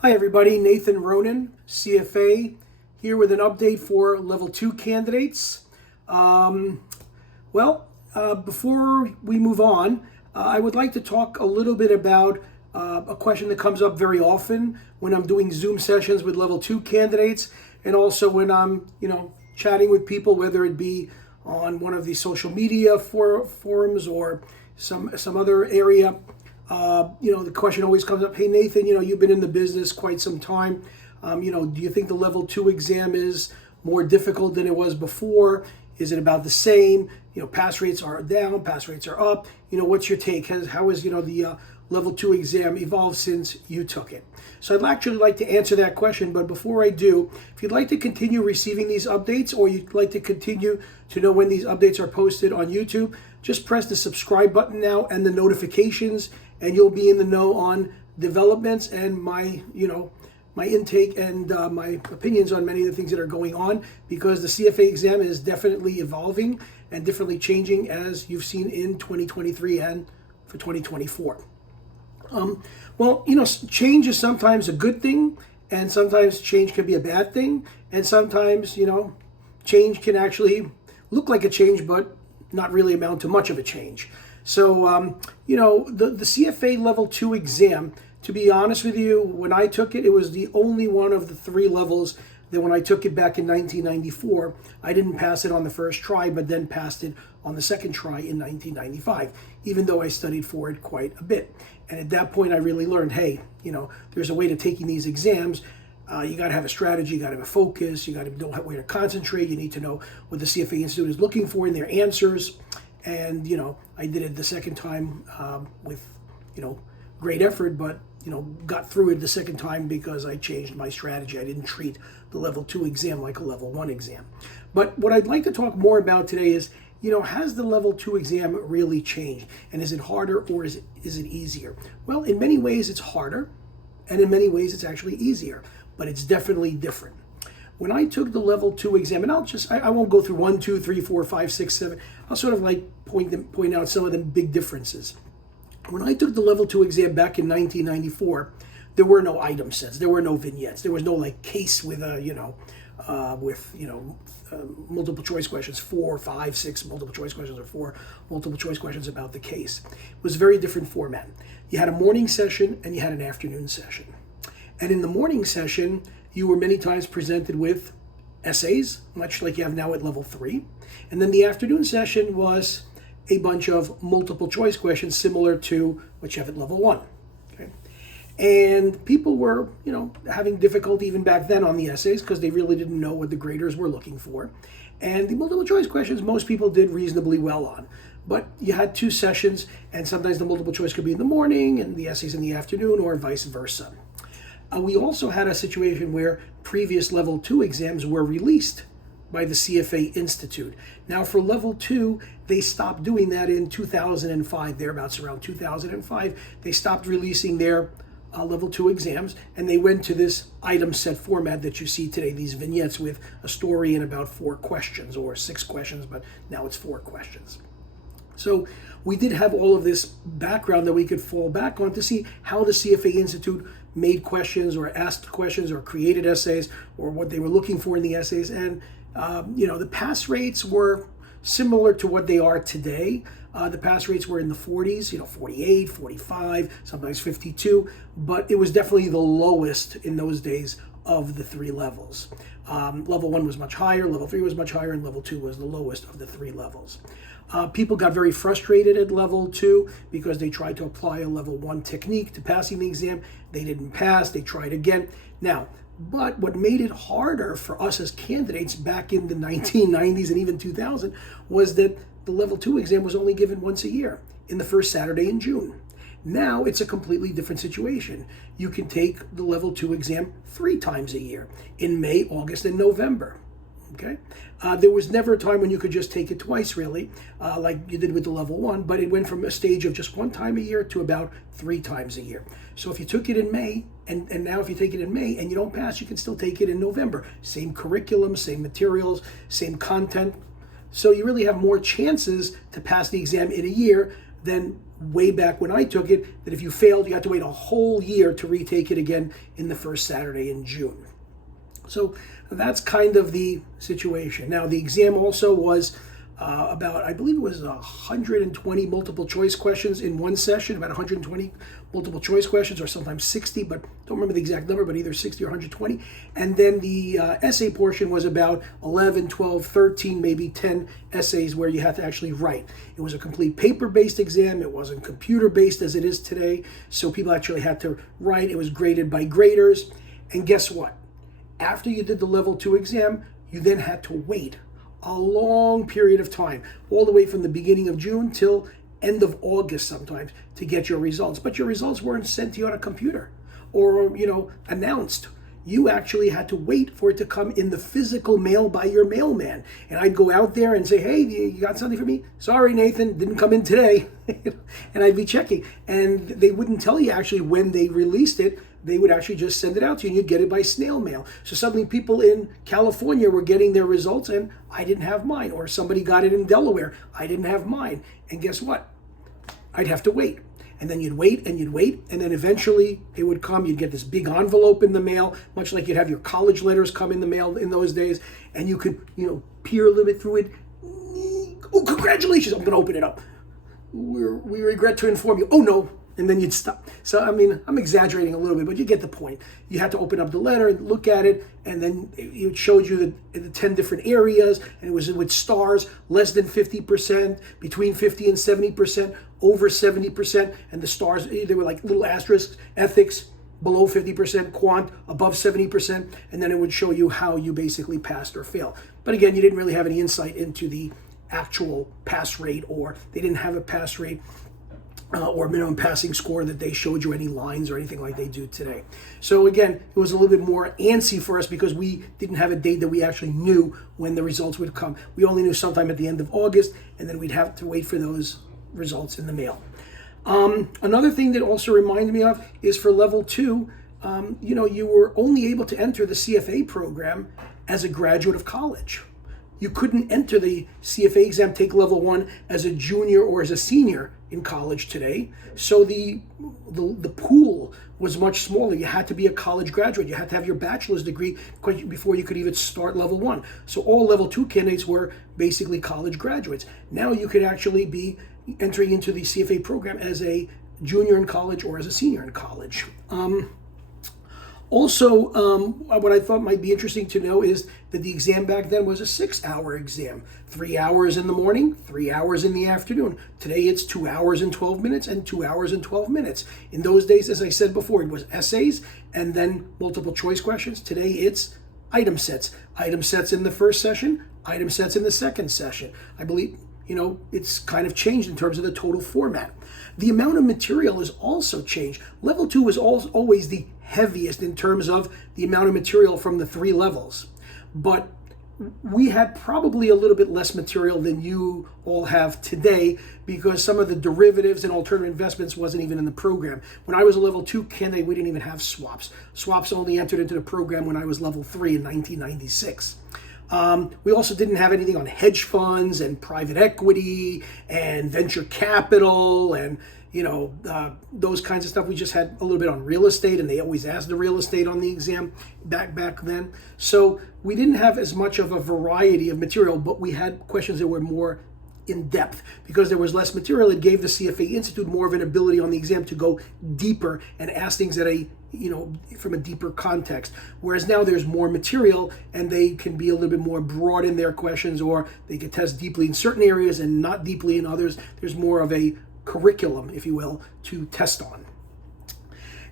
Hi everybody, Nathan Ronen, CFA, here with an update for Level 2 candidates. Before we move on, I would like to talk a little bit about a question that comes up very often when I'm doing Zoom sessions with Level 2 candidates, and also when I'm, chatting with people, whether it be on one of the social media forums or some other area. The question always comes up, hey Nathan, you've been in the business quite some time. Do you think the Level 2 exam is more difficult than it was before? Is it about the same? Pass rates are down, pass rates are up. What's your take? How has the Level 2 exam evolved since you took it? So I'd actually like to answer that question, but before I do, if you'd like to continue receiving these updates, or you'd like to continue to know when these updates are posted on YouTube, just press the subscribe button now and the notifications, and you'll be in the know on developments and my intake and my opinions on many of the things that are going on, because the CFA exam is definitely evolving and differently changing, as you've seen in 2023 and for 2024. Change is sometimes a good thing, and sometimes change can be a bad thing, and sometimes, change can actually look like a change, but not really amount to much of a change. So, the CFA Level 2 exam, to be honest with you, when I took it, it was the only one of the three levels that when I took it back in 1994, I didn't pass it on the first try, but then passed it on the second try in 1995, even though I studied for it quite a bit. And at that point, I really learned, hey, there's a way to taking these exams. You got to have a strategy, you got to have a focus, you got to know where to concentrate, you need to know what the CFA Institute is looking for in their answers. And, I did it the second time with, great effort, but, got through it the second time because I changed my strategy. I didn't treat the Level 2 exam like a Level 1 exam. But what I'd like to talk more about today is, has the Level 2 exam really changed? And is it harder, or is it easier? Well, in many ways it's harder, and in many ways it's actually easier, but it's definitely different. When I took the Level 2 exam, and I won't go through 1, 2, 3, 4, 5, 6, 7. I'll sort of like point out some of the big differences. When I took the Level 2 exam back in 1994, there were no item sets, there were no vignettes, there was no case with multiple choice questions, 4, 5, 6 multiple choice questions, or 4 multiple choice questions about the case. It was a very different format. You had a morning session and you had an afternoon session. And in the morning session, you were many times presented with essays, much like you have now at Level 3. And then the afternoon session was a bunch of multiple choice questions similar to what you have at Level 1. Okay? And people were, having difficulty even back then on the essays because they really didn't know what the graders were looking for. And the multiple choice questions, most people did reasonably well on. But you had 2 sessions, and sometimes the multiple choice could be in the morning and the essays in the afternoon, or vice versa. We also had a situation where previous Level 2 exams were released by the CFA Institute. Now for Level 2, they stopped doing that in 2005, thereabouts around 2005. They stopped releasing their Level 2 exams, and they went to this item set format that you see today, these vignettes with a story and about 4 questions, or 6 questions, but now it's 4 questions. So we did have all of this background that we could fall back on to see how the CFA Institute made questions, or asked questions, or created essays, or what they were looking for in the essays. And the pass rates were similar to what they are today. The pass rates were in the 40s, 48, 45, sometimes 52, but it was definitely the lowest in those days of the 3 levels. Level 1 was much higher, Level 3 was much higher, and Level 2 was the lowest of the 3 levels. People got very frustrated at Level 2 because they tried to apply a Level 1 technique to passing the exam. They didn't pass, they tried again. But what made it harder for us as candidates back in the 1990s and even 2000 was that the Level 2 exam was only given once a year, in the first Saturday in June. Now it's a completely different situation. You can take the Level 2 exam 3 times a year, in May, August, and November. Okay, there was never a time when you could just take it twice, really, like you did with the Level 1, but it went from a stage of just 1 time a year to about 3 times a year. So if you took it in May, and now if you take it in May and you don't pass, you can still take it in November. Same curriculum, same materials, same content. So you really have more chances to pass the exam in a year than way back when I took it, that if you failed, you had to wait a whole year to retake it again in the first Saturday in June. So that's kind of the situation. Now, the exam also was about, I believe it was 120 multiple choice questions in one session, about 120 multiple choice questions, or sometimes 60, but don't remember the exact number, but either 60 or 120. And then the essay portion was about 11, 12, 13, maybe 10 essays where you had to actually write. It was a complete paper-based exam. It wasn't computer-based as it is today. So people actually had to write. It was graded by graders. And guess what? After you did the level 2 exam, you then had to wait a long period of time, all the way from the beginning of June till end of August sometimes, to get your results. But your results weren't sent to you on a computer or, announced. You actually had to wait for it to come in the physical mail by your mailman. And I'd go out there and say, hey, you got something for me? Sorry, Nathan, didn't come in today. And I'd be checking. And they wouldn't tell you actually when they released it. They would actually just send it out to you and you'd get it by snail mail. So suddenly people in California were getting their results and I didn't have mine. Or somebody got it in Delaware, I didn't have mine. And guess what? I'd have to wait. And then you'd wait and you'd wait, and then eventually it would come. You'd get this big envelope in the mail, much like you'd have your college letters come in the mail in those days, and you could, peer a little bit through it. Oh, congratulations! I'm going to open it up. We regret to inform you. Oh no! And then you'd stop. So, I'm exaggerating a little bit, but you get the point. You had to open up the letter, look at it, and then it showed you the 10 different areas, and it was with stars, less than 50%, between 50 and 70%, over 70%, and the stars, they were like little asterisks, ethics, below 50%, quant, above 70%, and then it would show you how you basically passed or failed. But again, you didn't really have any insight into the actual pass rate, or they didn't have a pass rate or minimum passing score that they showed you any lines or anything like they do today. So again, it was a little bit more antsy for us because we didn't have a date that we actually knew when the results would come. We only knew sometime at the end of August, and then we'd have to wait for those results in the mail. Another thing that also reminded me of is for level 2, you were only able to enter the CFA program as a graduate of college. You couldn't enter the CFA exam, take level 1 as a junior or as a senior in college today. So the pool was much smaller. You had to be a college graduate. You had to have your bachelor's degree before you could even start level 1. So all level 2 candidates were basically college graduates. Now you could actually be entering into the CFA program as a junior in college or as a senior in college. Also, what I thought might be interesting to know is that the exam back then was a 6-hour exam. 3 hours in the morning, 3 hours in the afternoon. Today it's 2 hours and 12 minutes and 2 hours and 12 minutes. In those days, as I said before, it was essays and then multiple choice questions. Today it's item sets. Item sets in the first session, item sets in the second session. I believe, it's kind of changed in terms of the total format. The amount of material has also changed. Level 2 was always the heaviest in terms of the amount of material from the 3 levels. But we had probably a little bit less material than you all have today because some of the derivatives and alternative investments wasn't even in the program. When I was a level 2 candidate, we didn't even have swaps. Swaps only entered into the program when I was level 3 in 1996. We also didn't have anything on hedge funds and private equity and venture capital and those kinds of stuff. We just had a little bit on real estate, and they always asked the real estate on the exam back then. So we didn't have as much of a variety of material, but we had questions that were more in depth. Because there was less material, it gave the CFA Institute more of an ability on the exam to go deeper and ask things at from a deeper context. Whereas now there's more material and they can be a little bit more broad in their questions, or they can test deeply in certain areas and not deeply in others. There's more of a curriculum, if you will, to test on.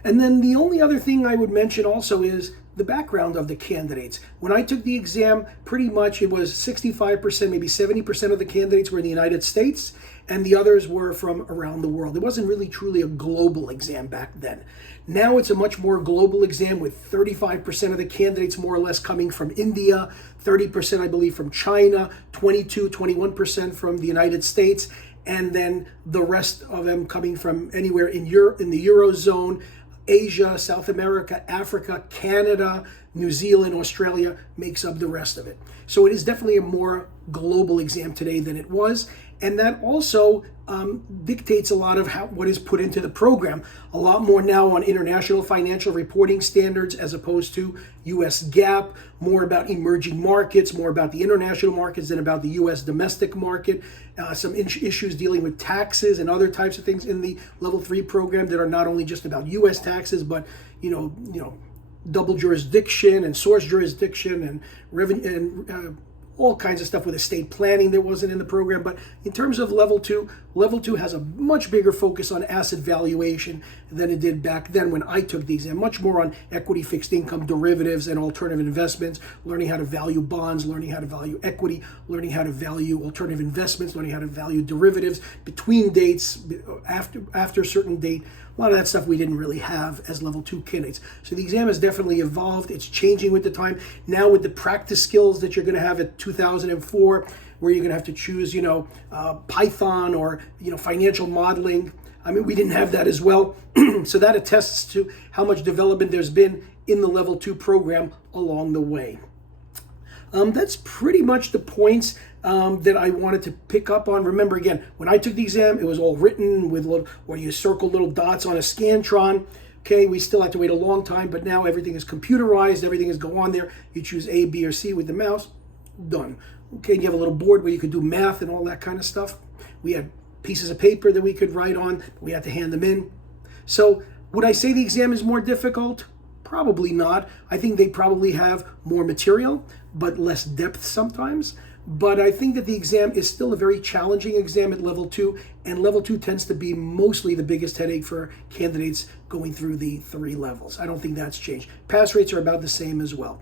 And then the only other thing I would mention also is the background of the candidates. When I took the exam, pretty much it was 65%, maybe 70% of the candidates were in the United States, and the others were from around the world. It wasn't really truly a global exam back then. Now it's a much more global exam with 35% of the candidates more or less coming from India, 30% I believe from China, 21% from the United States, and then the rest of them coming from anywhere in the Eurozone, Asia, South America, Africa, Canada, New Zealand, Australia makes up the rest of it. So it is definitely a more global exam today than it was. And that also dictates a lot of what is put into the program. A lot more now on international financial reporting standards as opposed to US GAAP, more about emerging markets, more about the international markets than about the US domestic market. Some issues dealing with taxes and other types of things in the Level 3 program that are not only just about US taxes, but double jurisdiction and source jurisdiction and revenue and all kinds of stuff with estate planning that wasn't in the program. But in terms of Level 2, Level 2 has a much bigger focus on asset valuation than it did back then when I took the exam. Much more on equity, fixed income, derivatives, and alternative investments, learning how to value bonds, learning how to value equity, learning how to value alternative investments, learning how to value derivatives between dates, after a certain date. A lot of that stuff we didn't really have as Level 2 candidates. So the exam has definitely evolved. It's changing with the time. Now with the practice skills that you're going to have at 2004, where you're going to have to choose, Python or, financial modeling. I mean, we didn't have that as well. So that attests to how much development there's been in the Level 2 program along the way. That's pretty much the points that I wanted to pick up on. Remember, again, when I took the exam, it was all written with where you circle little dots on a Scantron. Okay, we still have to wait a long time, but now everything is computerized. Everything is go on there. You choose A, B, or C with the mouse. Done. Okay, and you have a little board where you could do math and all that kind of stuff. We had pieces of paper that we could write on. But we had to hand them in. So would I say the exam is more difficult? Probably not. I think they probably have more material, but less depth sometimes. But I think that the exam is still a very challenging exam at Level 2, and Level 2 tends to be mostly the biggest headache for candidates going through the 3 levels. I don't think that's changed. Pass rates are about the same as well.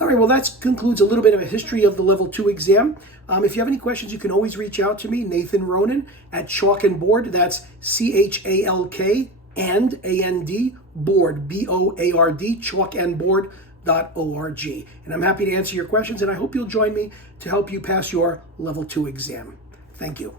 All right, well, that concludes a little bit of a history of the Level 2 exam. If you have any questions, you can always reach out to me, Nathan Ronen, at Chalk and Board. That's CHALK and AND, board, BOARD, chalkandboard.org. And I'm happy to answer your questions, and I hope you'll join me to help you pass your Level 2 exam. Thank you.